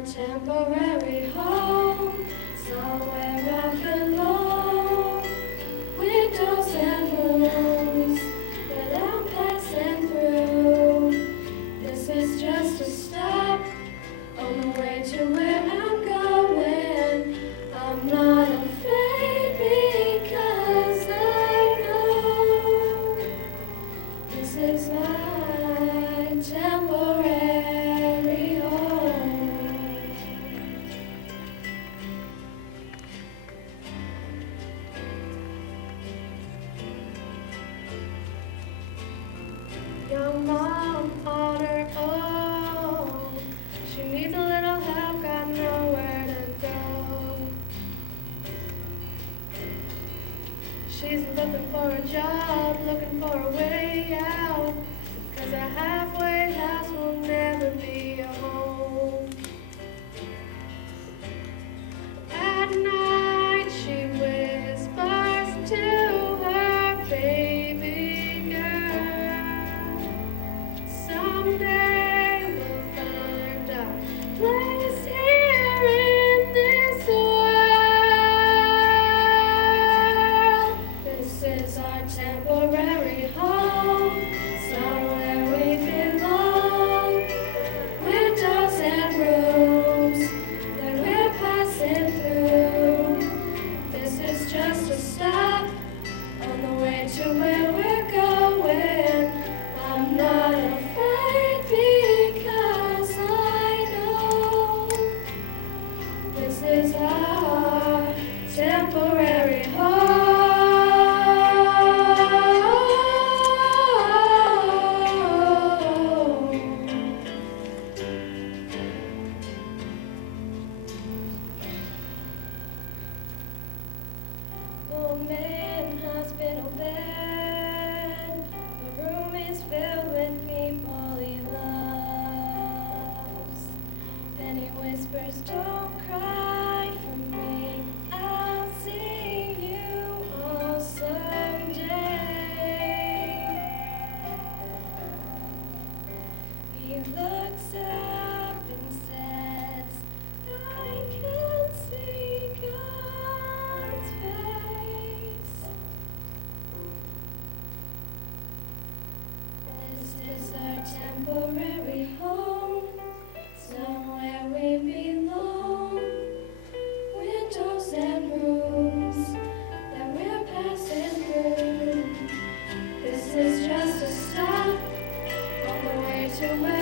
temporary home, somewhere I belong. Windows and rooms that I'm passing through. This is just a stop on the way to where I'm going. I'm not afraid because I know this is my temporary home. Young mom on her own, she needs a little help, got nowhere to go. She's looking for a job, looking for a way out, 'cause a halfway house will never be a home. At night she whispers to her baby girl, someday we'll find our place here in this world. This is our temporary home, somewhere we belong. Windows and rooms that we're passing through. This is just a stop on the way to where we're going. I'm not afraid because I know this is our temporary home. Woman, hospital bed. The room is filled with people he loves. Then he whispers, "Don't cry for me. I'll see you all someday." He looks up and says, "I can see God's face." This is our temporary home, somewhere we belong. Windows and rooms that we're passing through. This is just a stop on the way to where